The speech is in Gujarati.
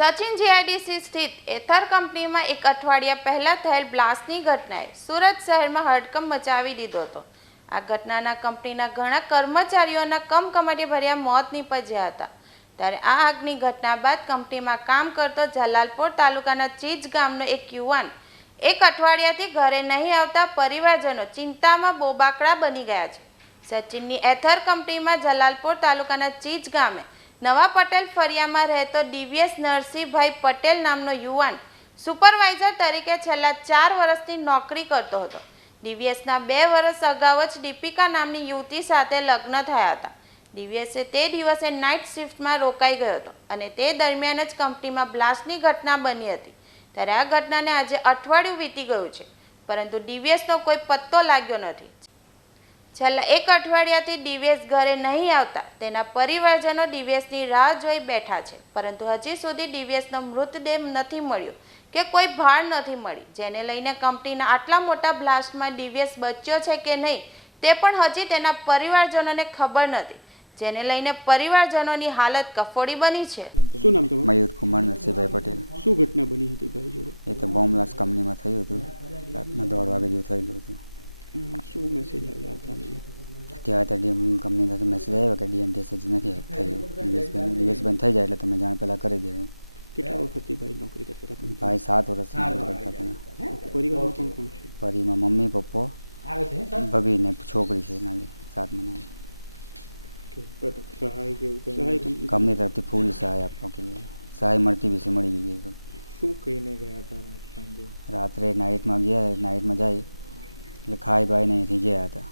સચિન જીઆઈડીસી સ્થિત એથર કંપનીમાં એક અઠવાડિયા પહેલા થયેલ બ્લાસ્ટની ઘટનાએ સુરત શહેરમાં હડકંપ મચાવી દીધો હતો. આ ઘટનાના કંપનીના ઘણા કર્મચારીઓના કમકમાટી ભર્યા મોત નીપજ્યા હતા. ત્યારે આ આગની ઘટના બાદ કંપનીમાં કામ કરતો જલાલપોર તાલુકાના ચીજ ગામનો એક યુવાન એક અઠવાડિયાથી ઘરે નહીં આવતા પરિવારજનો ચિંતામાં બોબાકડા બની ગયા છે. સચિનની એથર કંપનીમાં જલાલપોર તાલુકાના ચીજ ગામે નવા પટેલ ફરિયામાં રહેતો ડીવીએસ નરસિંહભાઈ પટેલ નામનો યુવાન સુપરવાઇઝર તરીકે છેલ્લા ચાર વર્ષની નોકરી કરતો હતો. ડીવીએસના બે વર્ષ અગાઉ જ દીપિકા નામની યુવતી સાથે લગ્ન થયા હતા. ડીવીએસે તે દિવસે નાઇટ શિફ્ટમાં રોકાઈ ગયો હતો અને તે દરમિયાન જ કંપનીમાં બ્લાસ્ટની ઘટના બની હતી. ત્યારે આ ઘટનાને આજે અઠવાડિયું વીતી ગયું છે, પરંતુ ડીવીએસનો કોઈ પત્તો લાગ્યો નથી. છેલ્લા એક અઠવાડિયાથી ડીવીએસ ઘરે નહીં આવતા. તેના પરિવારજનો ડીવીએસની રાહ જોઈ બેઠા છે. પરંતુ હજી સુધી ડીવીએસનો મૃતદેહ નથી મળ્યો કે કોઈ ભાર નથી મળી. જેને લઈને કંપનીના આટલા મોટા બ્લાસ્ટમાં ડીવીએસ બચ્યો છે કે નહીં તે પણ હજી તેના પરિવારજનોને ખબર નથી. જેને લઈને પરિવારજનોની હાલત કફોડી બની છે. શું નામ તમારું? મયુર કુમાર નરસિંહભાઈ પટેલ. શું ઘટના બની હતી ભાઈ જોડે? એ તો બોમ્બલાસ કંપનીમાં થયું હતું. રાતના દોઢ વાગે જેવું થયેલું હતું. શું મેસેજ આવ્યા હતા ને અત્યારે તો ડીએમ કંપનીમાંથી મેસેજ આવ્યો કે ડીએનટીએસ હજી નથી hack થયું દિવસ બંધ દિવસ બંધ થઈ જાય એટલે તમને જાણ પહેલાં કરી દેવું કેટલા વખતથી ભાઈ નોકરી કરતા હતા કંપની ભાઈ સાત વર્ષથી નોકરી કરતા હતા પરિવારમાં કોણ કોણ છે પરિમાં મમ્મી પપ્પા ભગી ને છોકરી છે નાની સાત મહિનાની સહાય કે એવું સહાય કંપની કંપની તરફથી ફૂલ સહાય આપવા કે સહાય મળતી બી છે મળી ગઈ છે શું કહીને ગયા હતા રાત સાંજે રાત્રે નાઇટમાં ગયા નાઇટમાં જાય એટલે ખાઈ બાઈને અહીંથી ગયા હતા.